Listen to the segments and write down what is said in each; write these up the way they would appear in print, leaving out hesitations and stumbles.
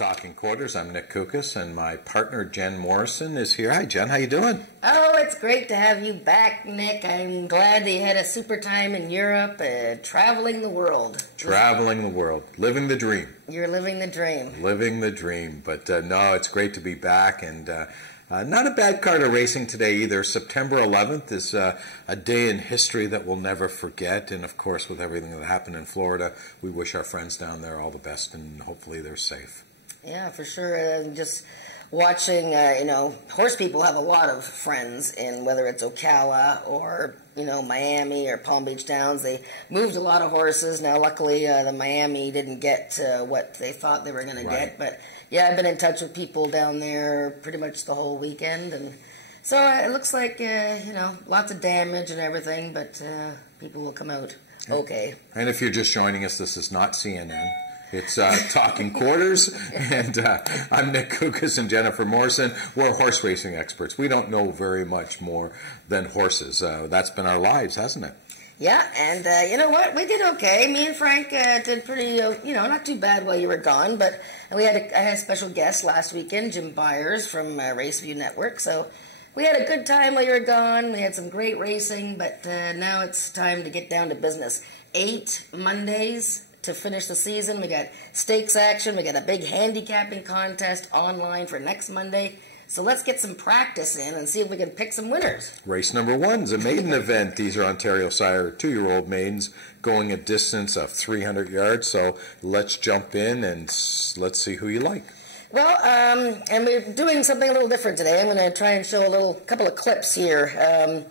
Talking Quarters. I'm Nick Kukas, and my partner Jen Morrison is here. Hi, Jen. How you doing? Oh, it's great to have you back, Nick. I'm glad that you had a super time in Europe, traveling the world. Traveling the world. Living the dream. You're living the dream. Living the dream. But no, it's great to be back, and not a bad card of racing today either. September 11th is a day in history that we'll never forget, and of course, with everything that happened in Florida, we wish our friends down there all the best, and hopefully they're safe. Yeah, for sure. Just watching, horse people have a lot of friends in whether it's Ocala or, Miami or Palm Beach Downs. They moved a lot of horses. Now, luckily, the Miami didn't get what they thought they were going to get. But, yeah, I've been in touch with people down there pretty much the whole weekend. And so it looks like, lots of damage and everything, but people will come out okay. And if you're just joining us, this is not CNN. It's Talking Quarters, and I'm Nick Kukas and Jennifer Morrison. We're horse racing experts. We don't know very much more than horses. That's been our lives, hasn't it? Yeah, and you know what? We did okay. Me and Frank did pretty, not too bad while you were gone, but I had a special guest last weekend, Jim Byers from Raceview Network, so we had a good time while you were gone. We had some great racing, but now it's time to get down to business. 8 Mondays to finish the season. We got stakes action. We got a big handicapping contest online for next Monday. So let's get some practice in and see if we can pick some winners. Race number 1 is a maiden event. These are Ontario Sire 2-year-old maidens going a distance of 300 yards. So let's jump in and let's see who you like. Well, and we're doing something a little different today. I'm going to try and show a couple of clips here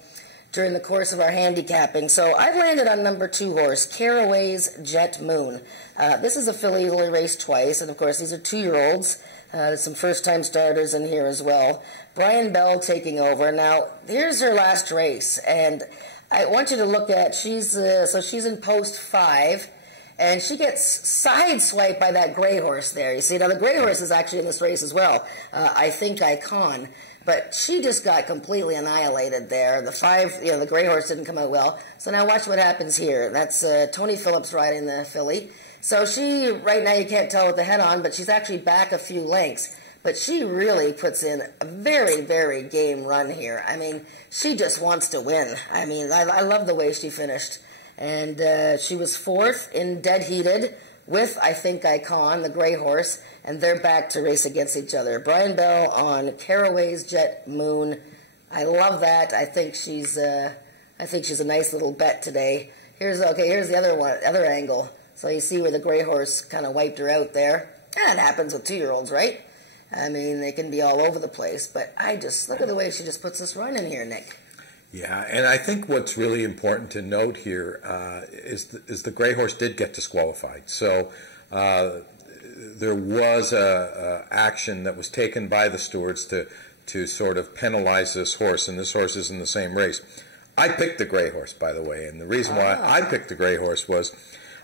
during the course of our handicapping. So I've landed on number 2 horse, Caraway's Jet Moon. This is a filly only raced twice, and of course these are 2-year-olds. There's some first-time starters in here as well. Brian Bell taking over. Now, here's her last race, and I want you to look at, she's in post 5, and she gets sideswiped by that gray horse there. You see, now the gray horse is actually in this race as well. I think Icon. But she just got completely annihilated there. The 5, the gray horse didn't come out well. So now watch what happens here. That's Tony Phillips riding the filly. So she, right now you can't tell with the head on, but she's actually back a few lengths. But she really puts in a very, very game run here. I mean, she just wants to win. I mean, I love the way she finished. And she was 4th in dead heated with, I think, Icon, the gray horse, and they're back to race against each other. Brian Bell on Caraway's Jet Moon. I love that. I think she's a nice little bet today. Here's the other angle. So you see where the gray horse kind of wiped her out there. And it happens with 2-year-olds, right? I mean, they can be all over the place, but look at the way she just puts this run in here, Nick. Yeah, and I think what's really important to note here is the gray horse did get disqualified. So there was a action that was taken by the stewards to sort of penalize this horse, and this horse is in the same race. I picked the gray horse, by the way, and the reason why I picked the gray horse was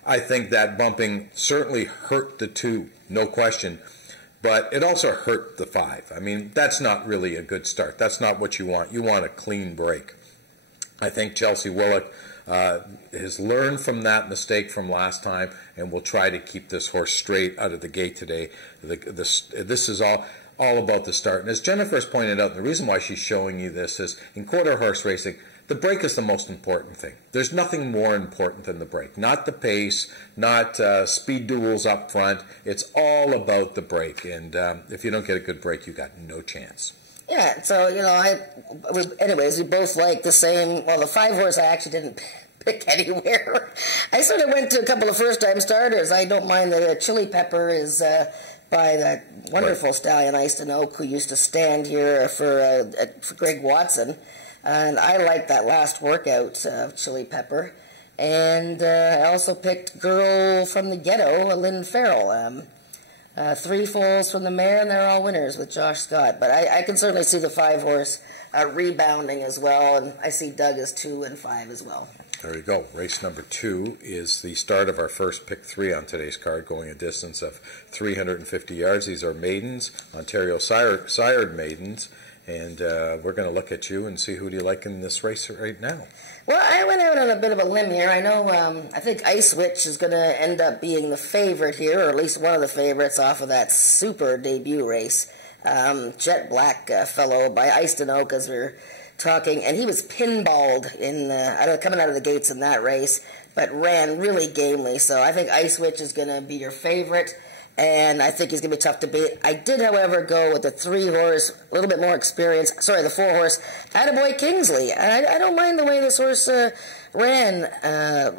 I think that bumping certainly hurt the 2, no question. But it also hurt the 5. I mean, that's not really a good start. That's not what you want. You want a clean break. I think Chelsea Willock has learned from that mistake from last time and will try to keep this horse straight out of the gate today. This is all about the start. And as Jennifer's pointed out, the reason why she's showing you this is in quarter horse racing, the break is the most important thing. There's nothing more important than the break. Not the pace, not speed duels up front. It's all about the break. And if you don't get a good break, you got no chance. Yeah, so, anyways, we both like the same. Well, the 5 horse I actually didn't pick anywhere. I sort of went to a couple of first-time starters. I don't mind the Chili Pepper is by that wonderful stallion, Easton Oak, who used to stand here for Greg Watson. And I like that last workout of Chili Pepper. And I also picked Girl from the Ghetto, Lynn Farrell. 3 foals from the mare, and they're all winners with Josh Scott. But I can certainly see the 5 horse rebounding as well, and I see Doug as 2 and 5 as well. There you go. Race number 2 is the start of our first pick 3 on today's card, going a distance of 350 yards. These are maidens, Ontario sired maidens, And we're going to look at you and see who do you like in this race right now. Well, I went out on a bit of a limb here. I know, I think Ice Witch is going to end up being the favorite here, or at least one of the favorites off of that super debut race. Jet Black fellow by Easton Oak, as we were talking, and he was pinballed in coming out of the gates in that race, but ran really gamely. So I think Ice Witch is going to be your favorite, and I think he's going to be tough to beat. I did, however, go with the 3-horse, a little bit more experience, sorry, the 4-horse, Attaboy Kingsley. I don't mind the way this horse ran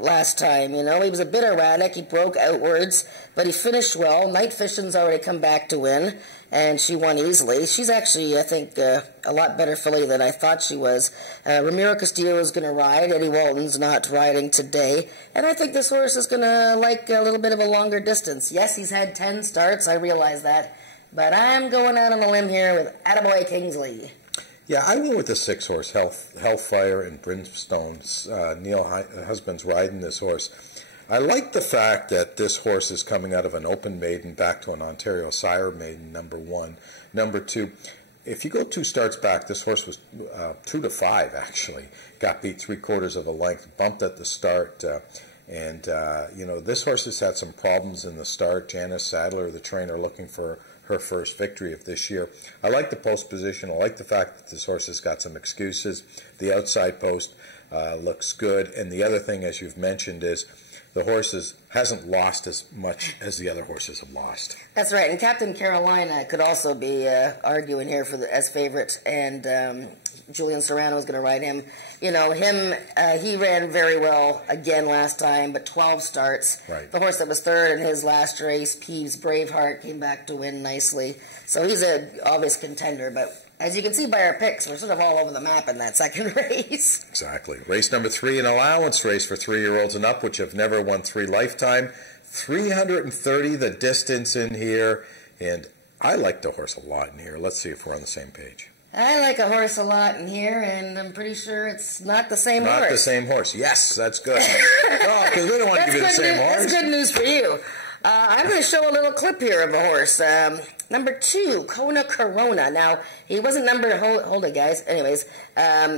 last time. You know, he was a bit erratic, he broke outwards, but he finished well. Night Fission's already come back to win, and she won easily. She's actually, I think, a lot better filly than I thought she was. Ramiro Castillo is going to ride. Eddie Walton's not riding today. And I think this horse is going to like a little bit of a longer distance. Yes, he's had 10 starts, I realize that. But I'm going out on a limb here with Attaboy Kingsley. Yeah, I went with the 6-horse, Hellfire and Brimstone. Neil Husband's riding this horse. I like the fact that this horse is coming out of an open maiden back to an Ontario sire maiden, number 1. Number 2, if you go 2 starts back, this horse was 2-5, actually. Got beat 3/4 of a length, bumped at the start. You know, this horse has had some problems in the start. Janice Sadler, the trainer, looking for her first victory of this year. I like the post position. I like the fact that this horse has got some excuses. The outside post looks good. And the other thing, as you've mentioned, is the horse hasn't lost as much as the other horses have lost. That's right, and Captain Carolina could also be arguing here for as favorite, and Julian Serrano is going to ride him. You know, he ran very well again last time, but 12 starts. Right. The horse that was third in his last race, Peeves Braveheart, came back to win nicely. So he's an obvious contender, but as you can see by our picks, we're sort of all over the map in that second race. Exactly. Race number 3, an allowance race for 3-year-olds and up, which have never won 3 lifetime. 330 the distance in here, and I like the horse a lot in here. Let's see if we're on the same page. I like a horse a lot in here, and I'm pretty sure it's not the same horse. Not the same horse. Yes, that's good. Oh, because we don't want to give you the same horse. That's good news for you. I'm going to show a little clip here of a horse. Number 2, Kona Corona. Now, he wasn't number, hold it, guys. Anyways,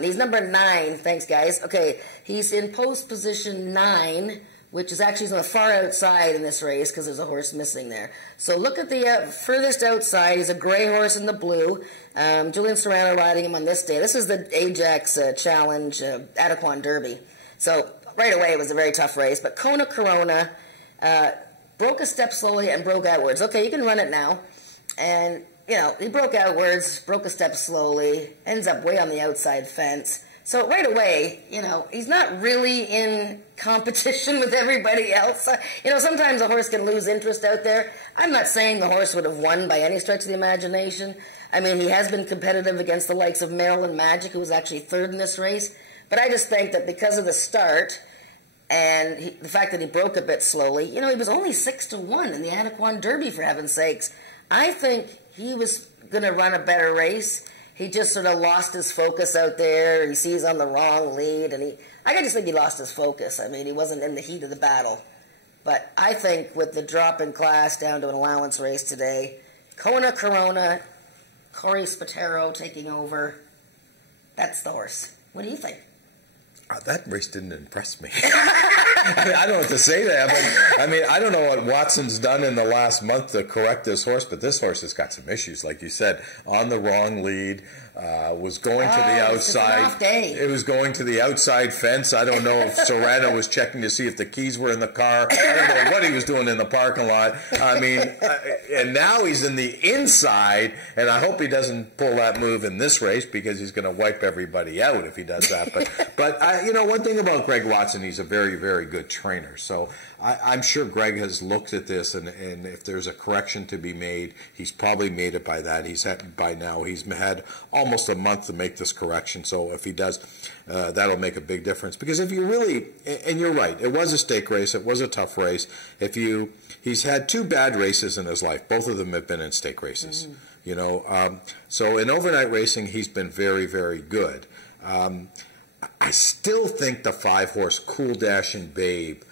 he's number 9. Thanks, guys. Okay, he's in post position 9, which is actually on the far outside in this race because there's a horse missing there. So look at the furthest outside. He's a gray horse in the blue. Julian Serrano riding him on this day. This is the Ajax Challenge Adequan Derby. So right away it was a very tough race. But Kona Corona broke a step slowly and broke outwards. Okay, you can run it now. And, you know, he broke outwards, broke a step slowly, ends up way on the outside fence. So right away, you know, he's not really in competition with everybody else. You know, sometimes a horse can lose interest out there. I'm not saying the horse would have won by any stretch of the imagination. I mean, he has been competitive against the likes of Maryland Magic, who was actually third in this race. But I just think that because of the start and the fact that he broke a bit slowly, you know, he was only 6-1 in the Adequan Derby, for heaven's sakes. I think he was going to run a better race. He just sort of lost his focus out there. He sees on the wrong lead, and I just think he lost his focus. I mean, he wasn't in the heat of the battle. But I think with the drop in class down to an allowance race today, Kona Corona, Corey Spataro taking over, that's the horse. What do you think? That race didn't impress me. I mean, I don't know what to say to that, but I mean, I don't know what Watson's done in the last month to correct this horse, but this horse has got some issues, like you said, on the wrong lead, was going to the outside. It's an off day. It was going to the outside fence. I don't know if Serrano was checking to see if the keys were in the car. I don't know what he was doing in the parking lot. I mean, and now he's in the inside, and I hope he doesn't pull that move in this race because he's going to wipe everybody out if he does that. But you know, one thing about Greg Watson, he's a very, very good trainer. So I'm sure Greg has looked at this, and if there's a correction to be made, he's probably made it by that. He's had almost a month to make this correction. So if he does, that'll make a big difference. Because if you really, and you're right, it was a stake race. It was a tough race. He's had 2 bad races in his life. Both of them have been in stake races. Mm-hmm. You know, so in overnight racing, he's been very, very good. I still think the 5-horse Cool Dash and Babe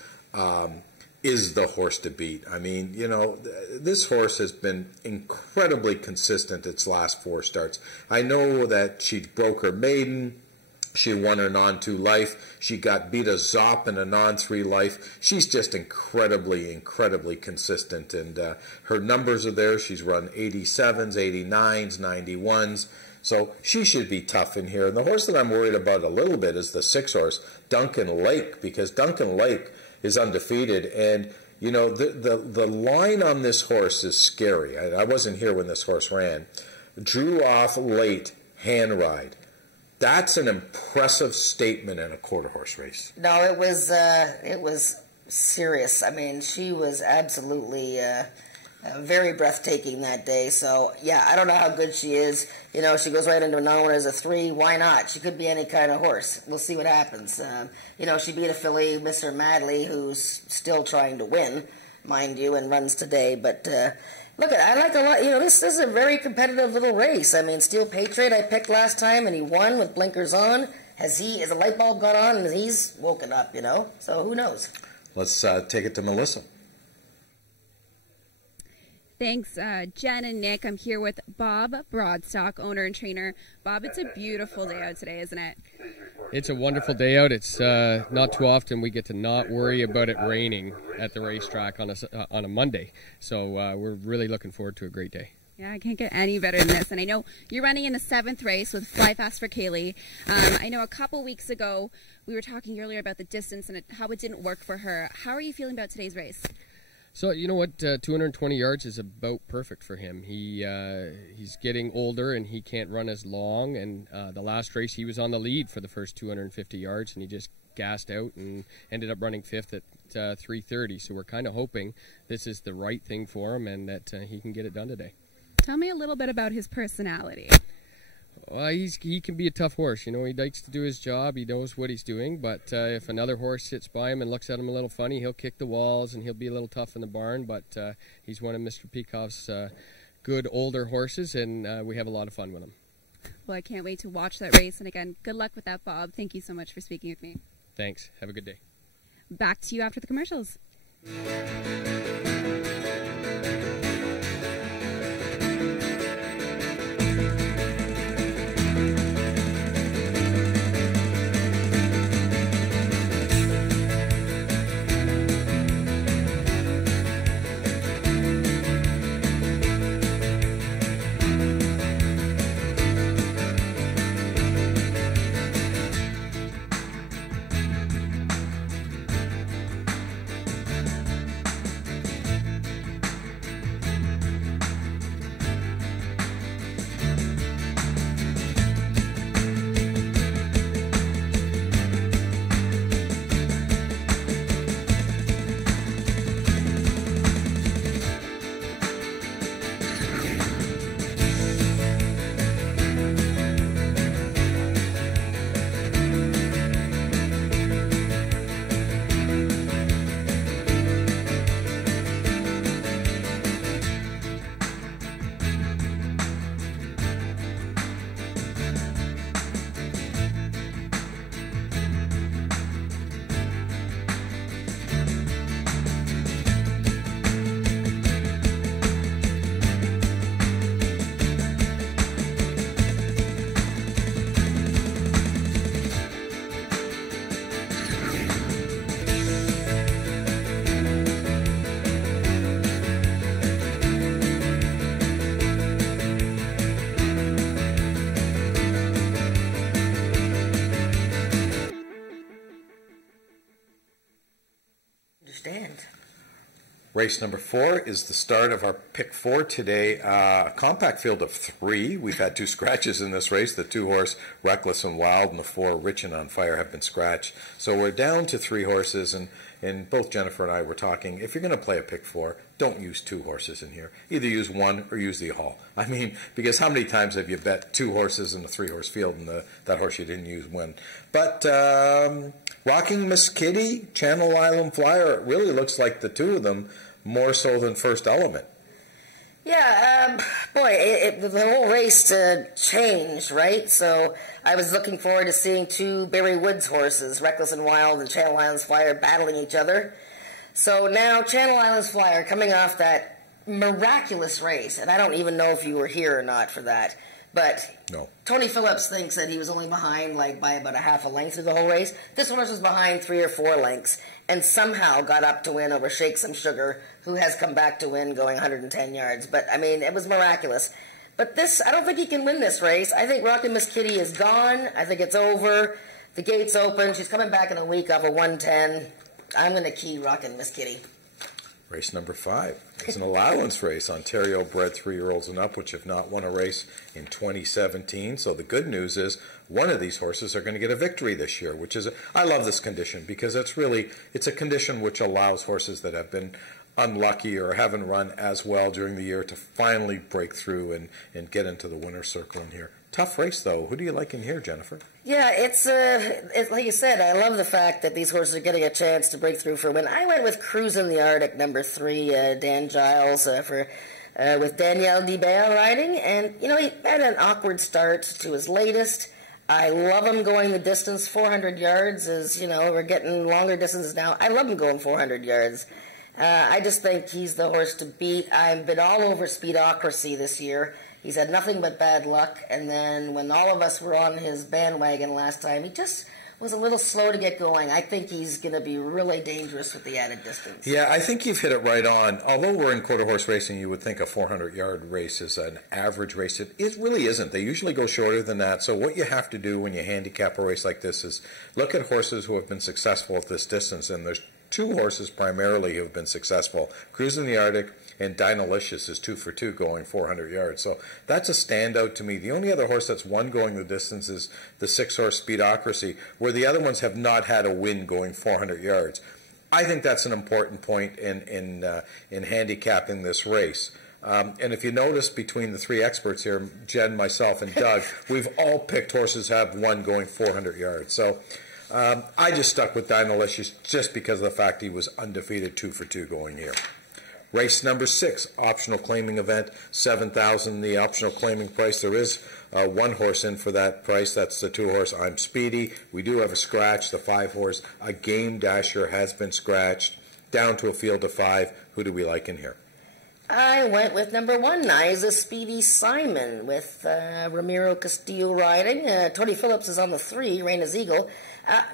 is the horse to beat. I mean, you know, this horse has been incredibly consistent its last 4 starts. I know that she broke her maiden. She won her non-2 life. She got beat a Zop in a non-3 life. She's just incredibly, incredibly consistent. And her numbers are there. She's run 87s, 89s, 91s. So she should be tough in here. And the horse that I'm worried about a little bit is the 6 horse, Duncan Lake, because Duncan Lake is undefeated. And, you know, the line on this horse is scary. I wasn't here when this horse ran. Drew off late, hand ride. That's an impressive statement in a quarter horse race. No, it was serious. I mean, she was absolutely very breathtaking that day. So, yeah, I don't know how good she is. You know, she goes right into a non-winner as a 3. Why not? She could be any kind of horse. We'll see what happens. You know, she beat a filly, Mr. Madley, who's still trying to win, mind you, and runs today. But look, I like a lot. You know, this is a very competitive little race. I mean, Steel Patriot I picked last time, and he won with blinkers on. Has the light bulb gone on, and he's woken up, you know? So who knows? Let's take it to Melissa. Thanks, Jen and Nick. I'm here with Bob Broadstock, owner and trainer. Bob, it's a beautiful day out today, isn't it? It's a wonderful day out. It's not too often we get to not worry about it raining at the racetrack on a Monday. So we're really looking forward to a great day. Yeah, I can't get any better than this. And I know you're running in the 7th race with Fly Fast for Kaylee. I know a couple weeks ago we were talking earlier about the distance and how it didn't work for her. How are you feeling about today's race? So, you know what, 220 yards is about perfect for him. He's getting older and he can't run as long, and the last race he was on the lead for the first 250 yards and he just gassed out and ended up running 5th at 3:30. So we're kind of hoping this is the right thing for him and that he can get it done today. Tell me a little bit about his personality. Well, he can be a tough horse. You know, he likes to do his job. He knows what he's doing. But if another horse sits by him and looks at him a little funny, he'll kick the walls and he'll be a little tough in the barn. But he's one of Mr. Peikoff's good older horses, and we have a lot of fun with him. Well, I can't wait to watch that race. And again, good luck with that, Bob. Thank you so much for speaking with me. Thanks. Have a good day. Back to you after the commercials. Race number 4 is the start of our pick 4 today. A compact field of 3. We've had 2 scratches in this race. The 2 horse Reckless and Wild and the 4 Rich and on Fire have been scratched. So we're down to 3 horses, and both Jennifer and I were talking, if you're going to play a pick 4, don't use 2 horses in here. Either use 1 or use the all. I mean, because how many times have you bet 2 horses in a 3-horse field and that horse you didn't use win? But Rocking Miss Kitty, Channel Island Flyer, it really looks like the 2 of them more so than First Element. Yeah, boy, the whole race changed, right? So I was looking forward to seeing 2 Barry Woods horses, Reckless and Wild and Channel Islands Flyer, battling each other. So now Channel Islands Flyer coming off that miraculous race, and I don't even know if you were here or not for that, but No. Tony Phillips thinks that he was only behind like by about a half a length through the whole race. This horse was behind 3 or 4 lengths and somehow got up to win over Shake Some Sugar, who has come back to win going 110 yards. But, I mean, it was miraculous. But this, I don't think he can win this race. I think Rockin' Miss Kitty is gone. I think it's over. The gate's open. She's coming back in a week off a 110. I'm going to key Rockin' Miss Kitty. Race number 5 is an allowance race. Ontario bred 3-year-olds and up, which have not won a race in 2017. So the good news is one of these horses are going to get a victory this year, which is, I love this condition because it's a condition which allows horses that have been unlucky or haven't run as well during the year to finally break through and get into the winner's circle in here. Tough race, though. Who do you like in here, Jennifer? Yeah, it's like you said, I love the fact that these horses are getting a chance to break through for a win. I went with Cruisin' the Arctic, number 3, Dan Giles, with Danielle DeBale riding. And, you know, he had an awkward start to his latest. I love him going the distance. 400 yards is, you know, we're getting longer distances now. I love him going 400 yards. I just think he's the horse to beat. I've been all over Speedocracy this year. He's had nothing but bad luck, and then when all of us were on his bandwagon last time, he just was a little slow to get going. I think he's going to be really dangerous with the added distance. Yeah, I think you've hit it right on. Although we're in quarter horse racing, you would think a 400-yard race is an average race. It really isn't. They usually go shorter than that. So what you have to do when you handicap a race like this is look at horses who have been successful at this distance, and there's 2 horses primarily who have been successful. Cruisin' the Arctic and Dynalicious is 2 for 2 going 400 yards. So that's a standout to me. The only other horse that's won going the distance is the 6-horse Speedocracy, where the other ones have not had a win going 400 yards. I think that's an important point in handicapping this race. And if you notice between the 3 experts here, Jen, myself, and Doug, we've all picked horses have won going 400 yards. So I just stuck with Dynalicious just because of the fact he was undefeated 2 for 2 going here. Race number 6, optional claiming event, $7,000 the optional claiming price. There is 1 horse in for that price. That's the 2-horse I'm Speedy. We do have a scratch, the 5-horse. A Game Dasher has been scratched. Down to a field of 5. Who do we like in here? I went with number 1, Isa Speedy Simon, with Ramiro Castillo riding. Tony Phillips is on the 3, Reina's Eagle.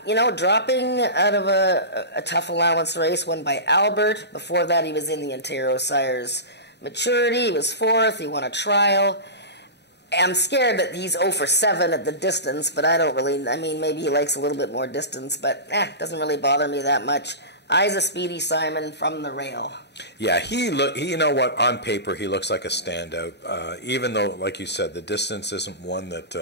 You know, dropping out of a tough allowance race won by Albert. Before that, he was in the Ontario Sires Maturity. He was 4th. He won a trial. I'm scared that he's 0 for 7 at the distance, but I don't really, I mean, maybe he likes a little bit more distance, but doesn't really bother me that much. Isa Speedy Simon from the rail. Yeah, you know what, on paper he looks like a standout, even though, like you said, the distance isn't one that,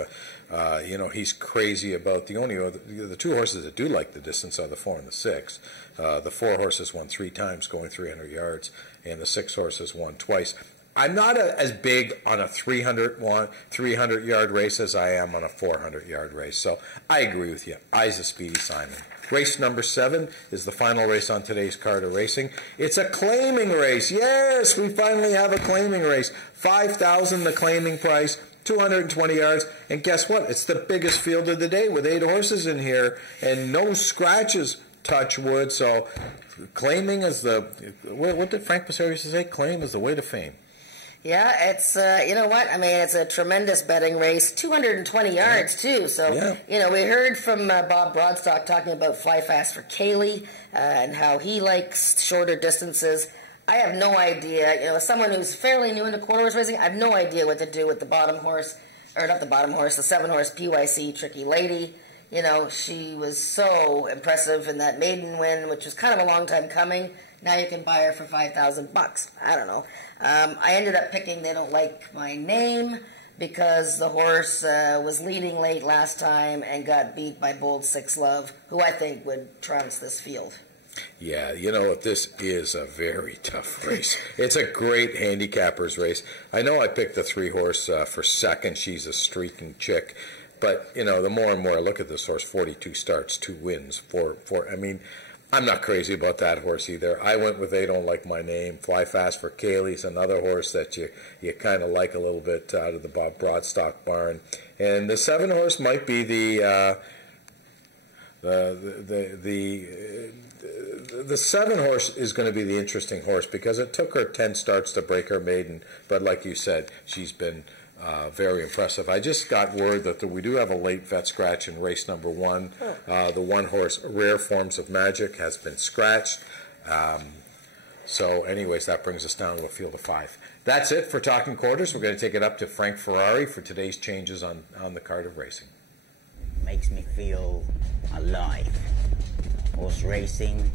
you know, he's crazy about. The 2 horses that do like the distance are the 4 and the 6. The 4 horses won 3 times going 300 yards, and the 6 horses won twice. I'm not as big on a 300-yard race as I am on a 400-yard race, so I agree with you. Isa Speedy Simon. Race number 7 is the final race on today's card of racing. It's a claiming race. Yes, we finally have a claiming race. $5,000 the claiming price, 220 yards, and guess what? It's the biggest field of the day with 8 horses in here and no scratches. Touch wood. So claiming is what did Frank Passero used to say? Claim is the way to fame. Yeah, it's, you know what, I mean, it's a tremendous betting race, 220 yards, too, so, you know, we heard from Bob Broadstock talking about Fly Fast for Kaylee, and how he likes shorter distances. I have no idea, you know, as someone who's fairly new into quarter horse racing, I have no idea what to do with the bottom horse, or not the bottom horse, the 7-horse PYC Tricky Lady. You know, she was so impressive in that maiden win, which was kind of a long time coming. Now you can buy her for $5,000. I don't know. I ended up picking They Don't Like My Name because the horse was leading late last time and got beat by Bold Six Love, who I think would trounce this field. Yeah, you know what, this is a very tough race. It's a great handicapper's race. I know I picked the 3-horse for second. She's a streaking chick. But, you know, the more and more I look at this horse, 42 starts, 2 wins, 4. I mean, I'm not crazy about that horse either. I went with They Don't Like My Name. Fly Fast for Kaylee's another horse that you kind of like a little bit out of the Bob Broadstock barn. And the 7-horse might be the the 7 horse is going to be the interesting horse because it took her 10 starts to break her maiden, but like you said, she's been very impressive. I just got word that we do have a late vet scratch in race number 1. The 1 horse, Rare Forms of Magic, has been scratched. So anyways, that brings us down to a field of 5. That's it for Talking Quarters. We're going to take it up to Frank Ferrari for today's changes on the card of racing. Makes me feel alive. Horse racing